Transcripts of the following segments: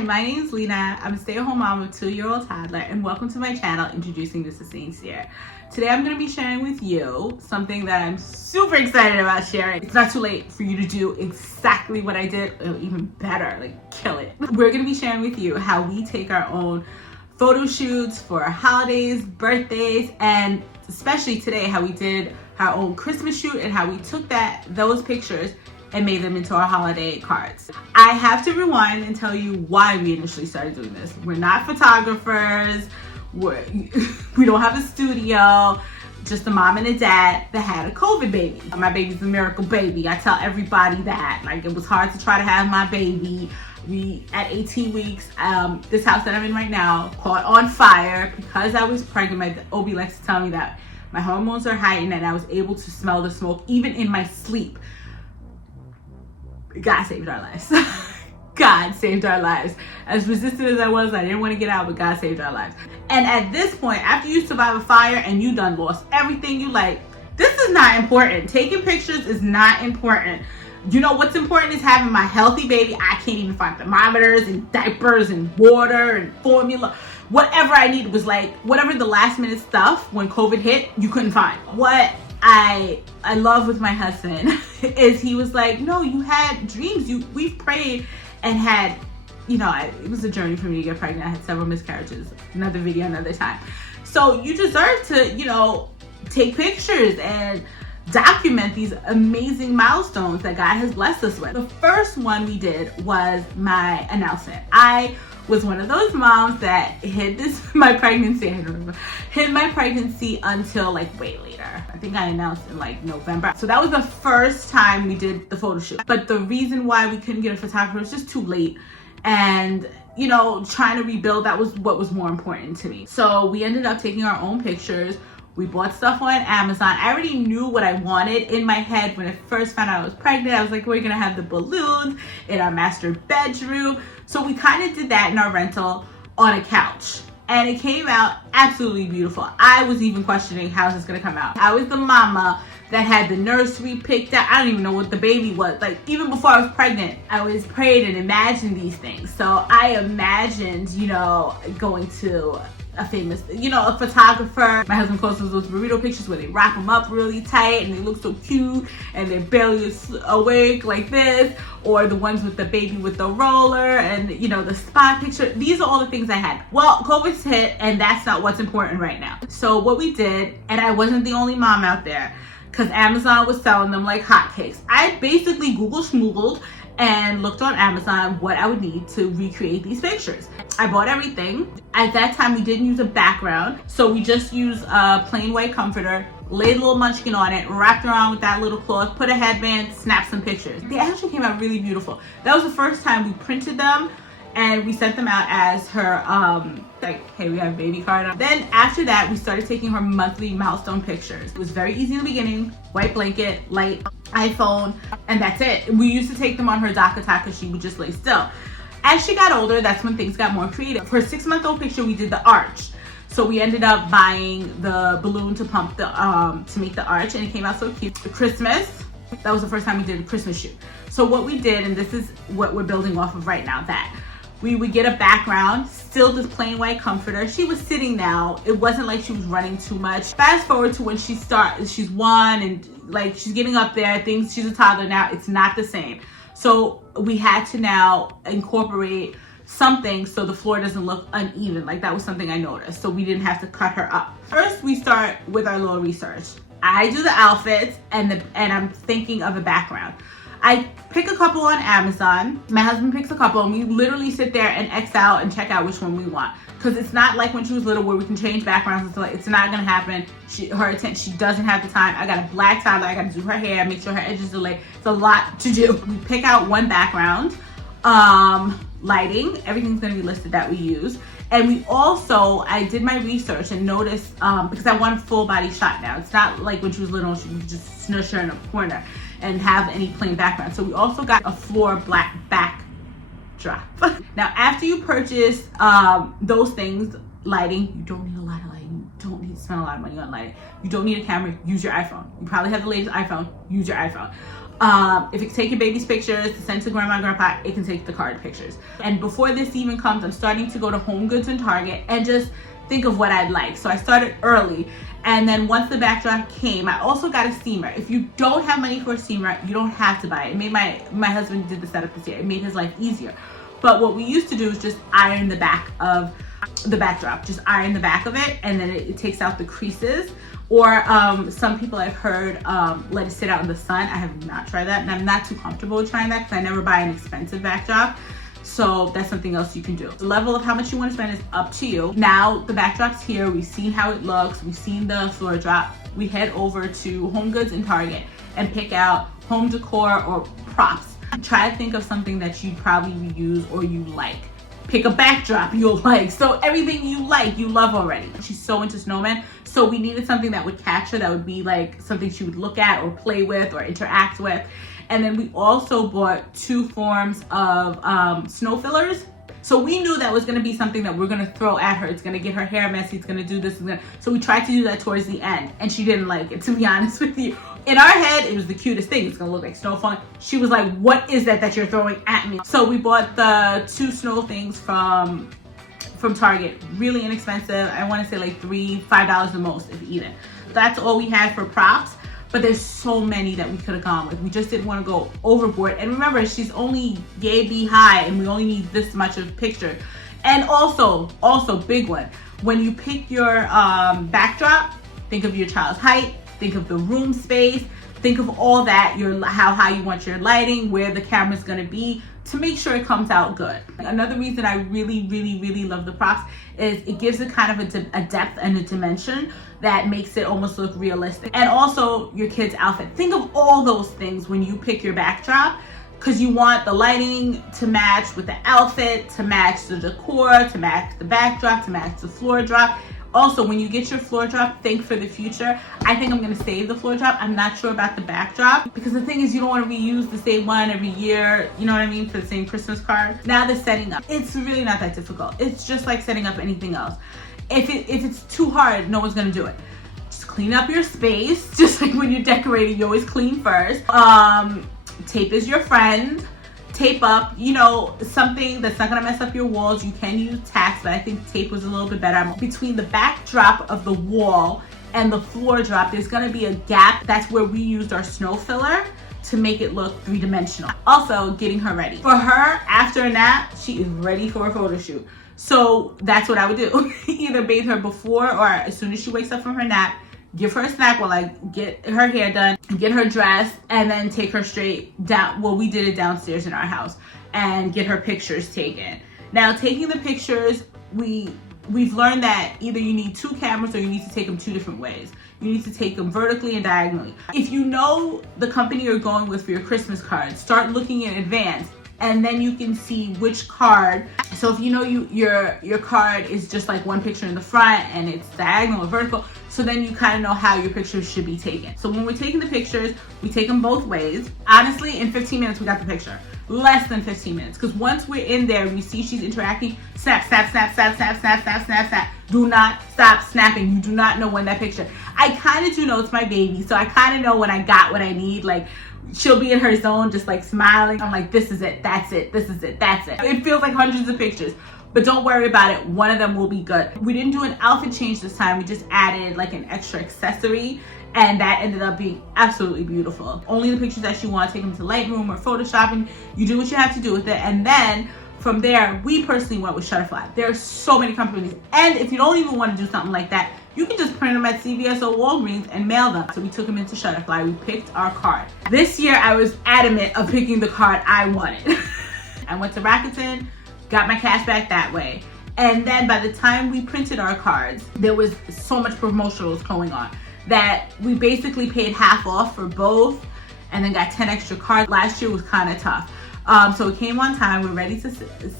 Hi, my name is Lena. I'm a stay-at-home mom of a 2-year-old toddler, and welcome to my channel, Introducing the Sincere. Today I'm going to be sharing with you something that I'm super excited about sharing. It's not too late for you to do exactly what I did, or even better, like kill it. We're going to be sharing with you how we take our own photo shoots for holidays, birthdays, and especially today, how we did our own Christmas shoot and how we took those pictures and made them into our holiday cards. I have to rewind and tell you why we initially started doing this. We're not photographers. We don't have a studio. Just a mom and a dad that had a COVID baby. My baby's a miracle baby. I tell everybody that. Like, it was hard to try to have my baby. At 18 weeks, this house that I'm in right now caught on fire because I was pregnant. My OB likes to tell me that my hormones are heightened and I was able to smell the smoke even in my sleep. God saved our lives. God saved our lives. As resistant as I was, I didn't want to get out, but God saved our lives. And at this point, after you survive a fire and you done lost everything you like, this is not important. Taking pictures is not important. You know what's important is having my healthy baby. I can't even find thermometers and diapers and water and formula. Whatever I needed was like, whatever the last minute stuff when COVID hit, you couldn't find. What I love with my husband is he was like, no, you had dreams. We've prayed and had, it was a journey for me to get pregnant. I had several miscarriages. Another video, another time. So you deserve to, take pictures and document these amazing milestones that God has blessed us with. The first one we did was my announcement. I was one of those moms that hid my pregnancy until way later. I think I announced in November. So that was the first time we did the photo shoot. But the reason why we couldn't get a photographer was just too late. And trying to rebuild, that was what was more important to me. So we ended up taking our own pictures. We bought stuff on Amazon. I already knew what I wanted in my head when I first found out I was pregnant. I was like, we're gonna have the balloons in our master bedroom. So we kind of did that in our rental on a couch. And it came out absolutely beautiful. I was even questioning how is this gonna come out. I was the mama that had the nursery picked out. I don't even know what the baby was. Even before I was pregnant, I always prayed and imagined these things. So I imagined, going to a famous, a photographer. My husband posts those burrito pictures where they wrap them up really tight and they look so cute and they're barely awake like this, or the ones with the baby with the roller and the spot picture. These are all the things I had. Well, COVID's hit and that's not what's important right now. So what we did, and I wasn't the only mom out there because Amazon was selling them like hotcakes. I basically Google schmoogled and looked on Amazon what I would need to recreate these pictures. I bought everything. At that time, we didn't use a background, so we just used a plain white comforter, laid a little munchkin on it, wrapped around with that little cloth, put a headband, snapped some pictures. They actually came out really beautiful. That was the first time we printed them and we sent them out as her, hey, we have a baby card. Then after that, we started taking her monthly milestone pictures. It was very easy in the beginning, white blanket, light, iPhone, and that's it. We used to take them on her DockATot because she would just lay still. As she got older, that's when things got more creative. For a 6-month-old picture, we did the arch. So we ended up buying the balloon to pump to make the arch, and it came out so cute. Christmas, that was the first time we did a Christmas shoot. So what we did, and this is what we're building off of right now, that we would get a background, still this plain white comforter. She was sitting now. It wasn't like she was running too much. Fast forward to when she's 1 and she's getting up there, she's a toddler now. It's not the same. So we had to now incorporate something so the floor doesn't look uneven. That was something I noticed. So we didn't have to cut her up. First, we start with our little research. I do the outfits and I'm thinking of a background. I pick a couple on Amazon. My husband picks a couple and we literally sit there and X out and check out which one we want. Because it's not like when she was little where we can change backgrounds. It's not gonna happen. She doesn't have the time. I got a black toddler. I gotta do her hair, make sure her edges are laid. It's a lot to do. We pick out one background, lighting, everything's gonna be listed that we use. And we also, I did my research and noticed, because I want a full body shot now. It's not like when she was little, she would just snush her in a corner and have any plain background. So we also got a floor black backdrop. Now, after you purchase those things, lighting, you don't need a lot of lighting. You don't need to spend a lot of money on lighting. You don't need a camera, use your iPhone. You probably have the latest iPhone, use your iPhone. If it can take your baby's pictures to send to grandma and grandpa, it can take the card pictures. And before this even comes, I'm starting to go to HomeGoods and Target and just think of what I'd like. So I started early, and then once the backdrop came, I also got a steamer. If you don't have money for a steamer, you don't have to buy it. It made my husband did the setup this year. It made his life easier. But what we used to do is just iron the back of the backdrop, just iron the back of it, and then it takes out the creases. Or some people I've heard let it sit out in the sun. I have not tried that, and I'm not too comfortable with trying that because I never buy an expensive backdrop. So that's something else you can do. The level of how much you want to spend is up to you. Now the backdrop's here. We've seen how it looks. We've seen the floor drop. We head over to HomeGoods and Target and pick out home decor or props. Try to think of something that you probably reuse or you like. Pick a backdrop you'll like. So everything you like, you love already. She's so into Snowman. So we needed something that would catch her, that would be like something she would look at or play with or interact with. And then we also bought 2 forms of snow fillers. So we knew that was gonna be something that we're gonna throw at her. It's gonna get her hair messy, it's gonna do this. So we tried to do that towards the end, and she didn't like it, to be honest with you. In our head, it was the cutest thing. It's gonna look like snowfall. She was like, what is that you're throwing at me? So we bought the 2 snow things from Target, really inexpensive. I wanna say like $5 the most, if even. That's all we had for props. But there's so many that we could have gone with. We just didn't want to go overboard. And remember, she's only yay B high, and we only need this much of picture. And also big one, when you pick your backdrop, think of your child's height, think of the room space, think of all that, how high you want your lighting, where the camera's gonna be, to make sure it comes out good. Another reason I really love the props is it gives it kind of a depth and a dimension that makes it almost look realistic. And also your kid's outfit. Think of all those things when you pick your backdrop, because you want the lighting to match with the outfit, to match the decor, to match the backdrop, to match the floor drop. Also, when you get your floor drop, think for the future. I think I'm gonna save the floor drop. I'm not sure about the backdrop, because the thing is, you don't wanna reuse the same one every year, you know what I mean, for the same Christmas card. Now the setting up, it's really not that difficult. It's just like setting up anything else. If it's too hard, no one's gonna do it. Just clean up your space, just like when you're decorating, you always clean first. Tape is your friend. Tape up, something that's not gonna mess up your walls. You can use tacks, but I think tape was a little bit better. Between the backdrop of the wall and the floor drop, there's gonna be a gap. That's where we used our snow filler to make it look 3-dimensional. Also, getting her ready. For her, after a nap, she is ready for a photo shoot. So that's what I would do. Either bathe her before or as soon as she wakes up from her nap, give her a snack while I get her hair done, get her dressed, and then take her straight down. Well, we did it downstairs in our house, and get her pictures taken. Now, taking the pictures, we've learned that either you need 2 cameras or you need to take them 2 different ways. You need to take them vertically and diagonally. If you know the company you're going with for your Christmas cards, start looking in advance, and then you can see which card. So if you know your card is just like one picture in the front and it's diagonal or vertical, so then you kind of know how your pictures should be taken. So when we're taking the pictures, we take them both ways. Honestly, in 15 minutes, we got the picture. Less than 15 minutes, because once we're in there, we see she's interacting, snap, snap, snap, snap, snap, snap, snap, snap, snap. Do not stop snapping. You do not know when that picture. I kind of do know it's my baby, so I kind of know when I got what I need. Like, she'll be in her zone, just like smiling. I'm like, this is it, that's it, this is it, that's it. It feels like hundreds of pictures, but don't worry about it. One of them will be good. We didn't do an outfit change this time. We just added like an extra accessory, and that ended up being absolutely beautiful. Only the pictures that you want, take them to Lightroom or Photoshopping. You do what you have to do with it, and then from there, we personally went with Shutterfly. There are so many companies, and if you don't even want to do something like that, you can just print them at CVS or Walgreens and mail them. So we took them into Shutterfly. We picked our card. This year, I was adamant of picking the card I wanted. I went to Rakuten, got my cash back that way. And then by the time we printed our cards, there was so much promotionals going on that we basically paid half off for both and then got 10 extra cards. Last year was kind of tough. So it came on time. We're ready to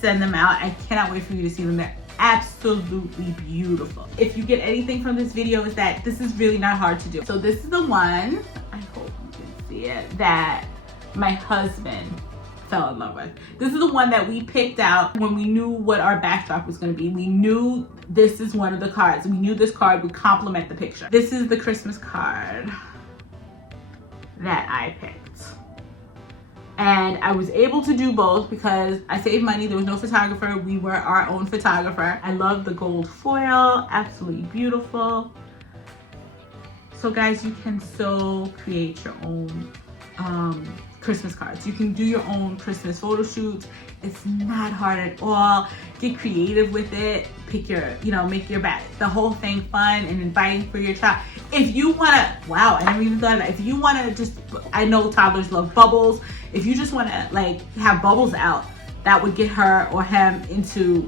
send them out. I cannot wait for you to see them. They're absolutely beautiful. If you get anything from this video, is that this is really not hard to do. So this is the one, I hope you can see it, that my husband fell in love with. This is the one that we picked out when we knew what our backdrop was going to be. We knew this is one of the cards. We knew this card would complement the picture. This is the Christmas card that I picked. And I was able to do both because I saved money. There was no photographer. We were our own photographer. I love the gold foil, absolutely beautiful. So guys, you can so create your own Christmas cards. You can do your own Christmas photo shoots. It's not hard at all. Get creative with it. Pick your, make your the whole thing fun and inviting for your child. If you wanna, wow, I never even thought of that. If you wanna I know toddlers love bubbles. If you just wanna like have bubbles out, that would get her or him into,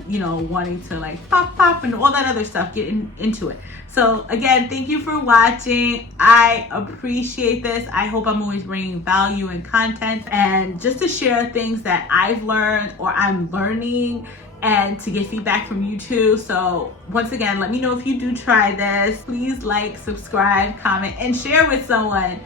wanting to like pop and all that other stuff, get into it. So again, thank you for watching. I appreciate this. I hope I'm always bringing value and content and just to share things that I've learned or I'm learning and to get feedback from you too. So once again, let me know if you do try this. Please like, subscribe, comment, and share with someone.